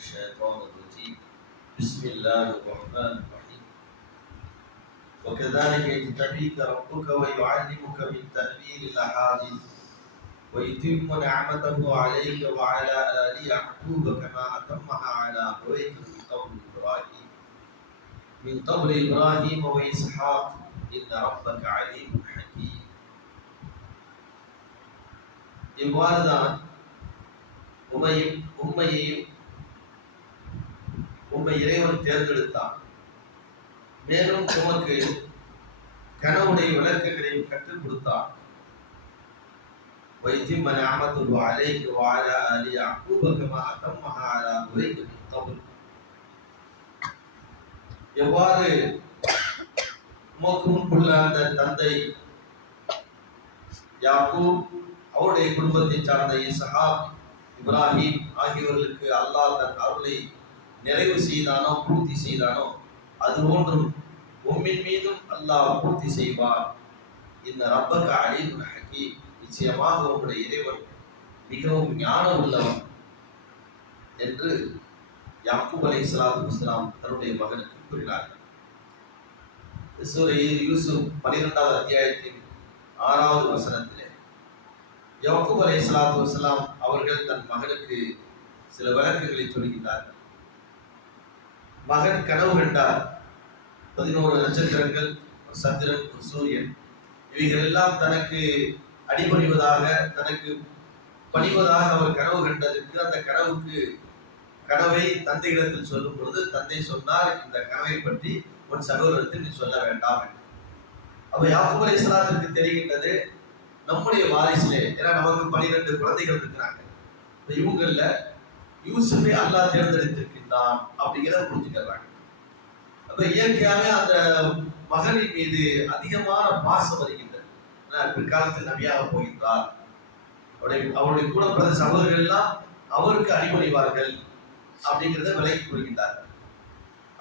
الشيطان الرجيم بسم الله الرحمن الرحيم وكذلك يجتبيك ربك ويعلمك من تأويل الأحاديث ويتم نعمته عليك وعلى آل يعقوب كما أتمها على أبويك من قبل إبراهيم وإسحاق إن ربك عليم حكيم. இவ்வாறுதான் உம்மை இறைவன் தேர்ந்தெடுத்தான். மேலும் உமக்கு கனவுடைய விளக்கங்களையும் கற்றுக் கொடுத்தான். وَيَتِمَّ نِعْمَتُهُ عَلَيْكَ وَعَلَى آلِ يَعْقُوبَ كَمَا أَتَمَّهَا عَلَى أَبَوَيْكَ مِنْ قَبْلُ. எவ்வாறு உமக்கு முன்புள்ள அந்த தந்தை யாக்கூப், அவருடைய குடும்பத்தை சார்ந்த இஸ்ஹாக், இப்ராஹிம் ஆகியவர்களுக்கு அல்லாஹ் தன் அருளை நிறைவு செய்தானோ, பூர்த்தி செய்தானோ, அதுபோன்றும் உம்மின் மீதும் அல்லாஹ் பூர்த்தி செய்வார். இந்த ரப்பக அலீமுன் ஹகீம், நிச்சயமாக உங்களுடைய இறைவன் மிகவும் ஞானம் உள்ளவன் என்று யாக்கூப் அலைஹிஸ்ஸலாத்து வஸ்ஸலாம் தன்னுடைய மகனுக்கு கூறினார்கள். சூரா யூசுப் 12வது அத்தியாயத்தின் 6வது வசனத்திலே யாக்கூப் அலைஹிஸ்ஸலாத்து வஸ்ஸலாம் அவர்கள் தன் மகனுக்கு சில விளக்கங்களை சொல்கின்றார்கள். மகன் கனவு கண்டார். 11 நட்சத்திரங்கள், சந்திரன், சூரியன் இவைகள் எல்லாம் தனக்கு அடிபணிவதாக, தனக்கு பணிவதாக அவர் கனவு கண்டதற்கு, அந்த கனவை தந்தையிடத்தில் சொல்லும் பொழுது தந்தை சொன்னார், இந்த கனவை பற்றி உன் சகோதரத்தில் நீ சொல்ல வேண்டாம் என்று. அப்ப யாக்கூப் அலைஹிஸ்ஸலாத்திற்கு தெரிகின்றது, நம்முடைய வாரிசிலே, ஏன்னா நமக்கு 12 குழந்தைகள் இருக்கிறாங்க, இவங்கள யூசுஃபை அல்லாஹ் தேர்ந்தெடுத்திருக்கின்றான் அப்படிங்கிறத புரிஞ்சுக்கிறாங்க. அப்ப இயற்கையாக அந்த மகனின் மீது அதிகமான பாசம் வருகின்றது. பிற்காலத்தில் நபியாக போகின்றார், அவருடைய கூட பிறந்த சகோதரர்கள் எல்லாம் அவருக்கு அடிபணிவார்கள் அப்படிங்கிறத விலகி கொள்கின்றார்கள்.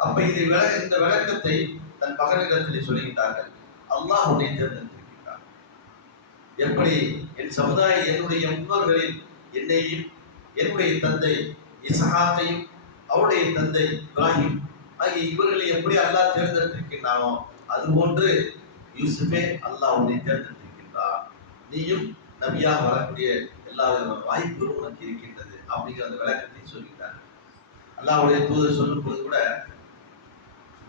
அப்ப இந்த விளக்கத்தை தன் மகனிடத்தில் சொல்லுகின்றார்கள். அல்லாஹ் உன்னை தேர்ந்தெடுத்திருக்கின்றார். எப்படி என் சமுதாயம், என்னுடைய முன்னோர்களில் என்னையும் என்னுடைய தந்தை இஸ்ஹாக்கையும் அவருடைய தந்தை இப்ராஹிம் ஆகிய இவர்களை எப்படி அல்லாஹ் தேர்ந்தெடுத்திருக்கின்றானோ, அதுபோன்று யூசுஃபே அல்லாஹ் உன்னை தேர்ந்தெடுத்திருக்கின்றார். நீயும் நபியாக வரக்கூடிய எல்லா விதமான வாய்ப்புகளும் உனக்கு இருக்கின்றது அப்படிங்கிற அந்த விளக்கத்தை சொல்கிறார். அல்லாஹ்வுடைய தூதர் சொல்லும் போது கூட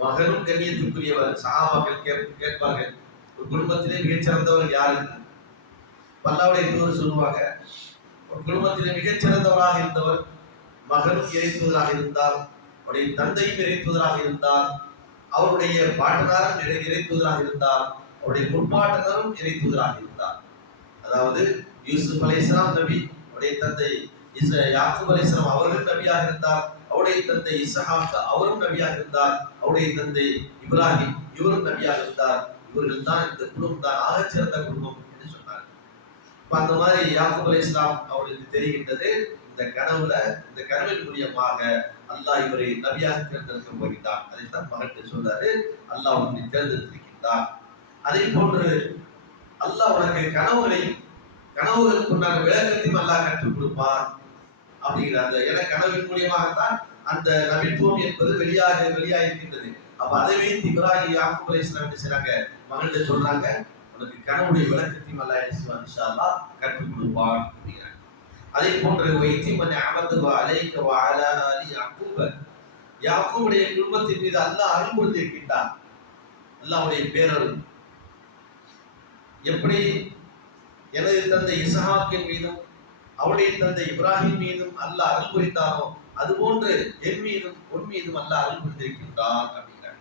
மகனும் கண்ணியத்துக்குரியவர். சஹாபாக்கள் கேட்பார்கள், ஒரு குடும்பத்திலே மிகச்சிறந்தவர் யார் என்று. அல்லாஹ்வுடைய தூதர் சொல்லுவாங்க, ஒரு குடும்பத்திலே மிகச்சிறந்தவராக இருந்தவர் மகனும் இறைத்துவதாக இருந்தால், அவருடைய தந்தையும் இறைத்துவதாக இருந்தால், அவருடைய பாட்டனாரும் இறைத்துவதாக இருந்தால், அவருடைய முற்பாட்டனரும் இறைத்துவதாக இருந்தார். அதாவது யூசுப் அலைஹிஸ்ஸலாம் நபி, அவருடைய தந்தை யாக்கூப் அலைஹிஸ்ஸலாம் அவர்கள் நபியாக இருந்தார், அவருடைய தந்தை இஸ்ஹாக் அவரும் நபியாக இருந்தார், அவருடைய தந்தை இப்ராஹிம் இவரும் நபியாக இருந்தார். இவர்கள் தான், இந்த குடும்பம் தான் ஆகச்சிறந்த குடும்பம் என்று சொன்னார். அந்த மாதிரி யாக்கூப் அலைஹிஸ்ஸலாம் அவர்களுக்கு தெரிகின்றது, இந்த கனவின் மூலியமாக அல்லாஹ் இவரை நபியாக தேர்ந்தெடுக்க போகின்றார். அதைத்தான் மகன் சொல்றாரு, அல்லாஹ் உன்னை தேர்ந்தெடுத்திருக்கின்றார். அதே போன்று அல்லாஹ் உனக்கு கனவுகளுக்கு உண்டான விளக்கத்தையும் அல்லாஹ் கற்றுக் கொடுப்பான் அப்படிங்கிற அந்த கனவின் மூலியமாகத்தான் அந்த நபித்துவம் என்பது வெளியாகிருக்கின்றது. அப்ப அதை வைத்து இப்ராஹிம் யாக்கூப் அலைஹிஸ்ஸலாம் என்ன செய்றாங்க, மகன்கிட்ட சொல்றாங்க, உனக்கு கனவுடைய விளக்கத்தையும் அல்லாஹ் இன்ஷா அல்லாஹ் கற்றுக் கொடுப்பான் அப்படிங்கிறாங்க. அதே போன்று வைத்திம நிஅமத்துஹு அலைக வ அலா ஆலி யாக்கூப, யாக்கூபுடைய குடும்பத்தின் மீது அல்லாஹ் அருள் புரிந்திருக்கின்றான். அல்லாஹ்வுடைய பேரருள் எப்படி எனது தந்தை இஸ்ஹாக்கின் மீதும் அவருடைய தந்தை இப்ராஹிம் மீதும் அல்லாஹ் அருள் புரிந்தானோ, அதுபோன்று என் மீதும் உன் மீதும் அல்லாஹ் அருள் புரிந்திருக்கின்றான் அப்படிங்கிறார்.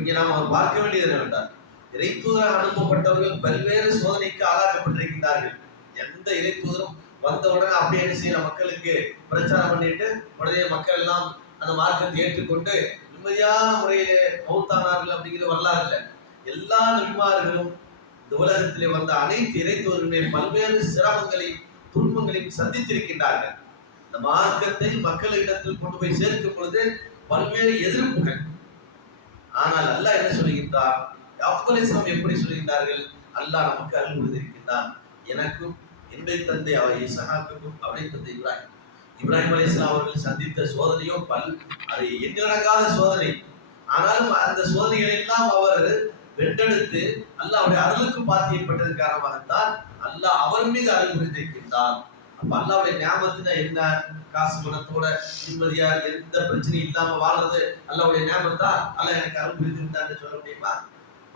இங்கே நாம் பார்க்க வேண்டியது என்னவென்றால், இறைத்தூதராக அனுப்பப்பட்டவர்கள் பல்வேறு சோதனைக்கு ஆளாக்கப்பட்டிருக்கின்றார்கள். எந்த இறைத்தூதரும் வந்தவுடனே அப்படியே என்ன செய்யற, மக்களுக்கு பிரச்சாரம் பண்ணிட்டு உடனே மக்கள் எல்லாம் அந்த மார்க்கத்தை ஏற்றுக்கொண்டு நிம்மதியான முறையிலே மௌத்தானார்கள் அப்படிங்கிற வரலாறு இல்லை. எல்லா நபிமார்களும் இந்த உலகத்திலே வந்த அனைத்து இறைத்தூதர்களுமே பல்வேறு சிரமங்களையும் துன்பங்களையும் சந்தித்திருக்கின்றார்கள். இந்த மார்க்கத்தை மக்களிடத்தில் கொண்டு போய் சேர்க்கும் பொழுது பல்வேறு எதிர்ப்புகள். ஆனால் அல்லாஹ் என்ன சொல்கின்றார், யாக்கூப் அலைஹிஸ்ஸலாம் எப்படி சொல்கின்றார்கள், அல்லாஹ் நமக்கு அருள் புரிந்திருக்கின்றான். எனக்கும் என்னுடைய தந்தை அவர் இஸ்ஹாக்குக்கும் அவருடைய தந்தை இப்ராஹிம் இப்ராஹிம் அலைஹிஸ்ஸலாம் அவர்கள் சந்தித்த சோதனையோ அது எண்ணிறங்காத சோதனை. ஆனாலும் அந்த சோதனைகள் எல்லாம் அவர் வென்றெடுத்து அல்லாஹ்வுடைய அருளுக்கு பாத்தியப்பட்டது காரணமாகத்தான் அல்லாஹ் அவர் மீது அருள் புரிந்திருக்கின்றான். அப்ப அல்லாஹ்வுடைய நியாமத்துனா என்ன? காசு பணத்தோட நிம்மதியா எந்த பிரச்சனையும் இல்லாம வாழ்றது அல்லாஹ்வுடைய நியாமத்தா? அல்லாஹ் எனக்கு அருள் புரிந்திருந்தான்னு சொல்ல முடியுமா?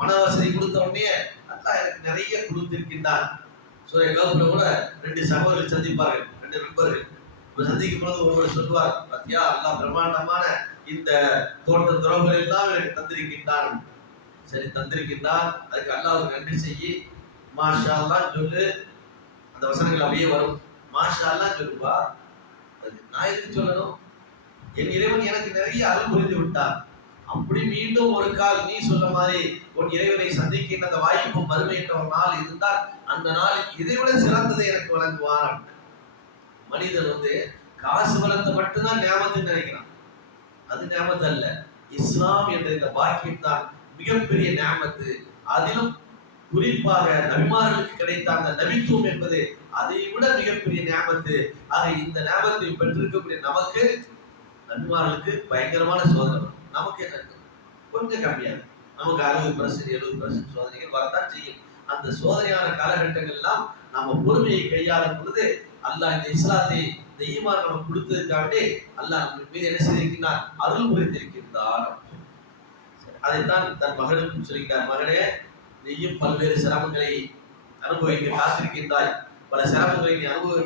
மன வசதி கொடுத்த உடனே அல்லாஹ் எனக்கு நிறைய கொடுத்திருக்கின்றான். சூரா கஹ்ஃப்ல கூட 2 சகோதரர்கள் சந்திப்பார்கள், 2 நண்பர்கள். சந்திக்கும் பொழுது ஒருவர் சொல்வார், பாத்தியா அல்லாஹ் பிரம்மாண்டமான இந்த தோட்ட துறவுகள் எல்லாம் எனக்கு தந்திருக்கின்றான். சரி தந்திருக்கின்றான், அதுக்கு அல்லாஹ்வுக்கு நன்றி செய்யி மாஷா அல்லாஹ் சொல்லு. அந்த வசனங்கள் அப்படியே வரும். மாஷா அல்லாஹ் சொல்லுப்பா, நான் எதுக்கு சொல்லணும்? என் இறைவன் எனக்கு நிறைய அருள் புரிந்து விட்டான். அப்படி மீண்டும் ஒரு கால் நீ சொல்ல மாதிரி உன் இறைவனை சந்திக்கின்ற அந்த வாய்ப்பு மறுமை என்ற ஒரு நாள் இருந்தால் அந்த நாள் இதைவிட சிறந்ததை எனக்கு வழங்குவான். மனிதன் காசு பலத்தை மட்டும்தான் ஞாபகத்துன்னு நினைக்கிறான். அது ஞாபகத்து அல்ல. இஸ்லாம் என்ற இந்த பாக்கியம் தான் மிகப்பெரிய ஞாபகத்து. அதிலும் குறிப்பாக நபிமார்களுக்கு கிடைத்த அந்த நபித்துவம் என்பது அதை விட மிகப்பெரிய ஞாபகத்து. ஆக இந்த ஞாபகத்தை பெற்றிருக்கக்கூடிய நமக்கு நபிமார்களுக்கு பயங்கரமான சோதனை, நமக்கு என்ன கொஞ்சம் கம்மியா நமக்கு 60% 70% சோதனைகள் வரத்தான் செய்யும். அந்த சோதனையான காலகட்டங்கள் எல்லாம் நம்ம பொறுமையை கையாளும் பொழுது அல்லாஹ் இந்த இஸ்லாத்தை இந்த ஈமான் நமக்கு கொடுத்ததுக்காகவே அல்லாஹ் நம்ம மீது என்ன செய்திருக்கிறார்? அருள் புரிந்திருக்கின்றார். அதைத்தான் தன் மகனுக்கும் சொல்கிறார், மகனே நீயும் பல்வேறு சிரமங்களை அனுபவிக்க காத்திருக்கின்றாய், பல சிரமங்களை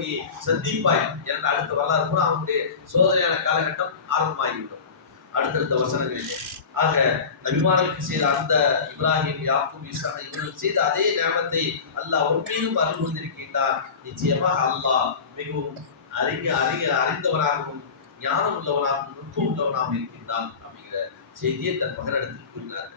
நீ சந்திப்பாய் என்ற அடுத்த வரலாறு கூட அவனுடைய சோதனையான காலகட்டம் ஆரம்பமாகிவிடும் அடுத்தடுத்த வசனங்களிலே. ஆக நபிமார்களுக்கு செய்த அந்த இப்ராஹிம், யாக்கூப், ஈசா இவர்கள் செய்த அதே ஞானத்தை அல்லாஹ் ஒரு மீதும் அருள் புரிந்திருக்கின்றார். நிச்சயமாக அல்லாஹ் மிகவும் அறிந்தவனாகவும் ஞானம் உள்ளவனாகவும் நுட்பம் உள்ளவனாகவும் இருக்கின்றான் அப்படிங்கிற செய்தியை தன் மகனிடத்தில் கூறினார்.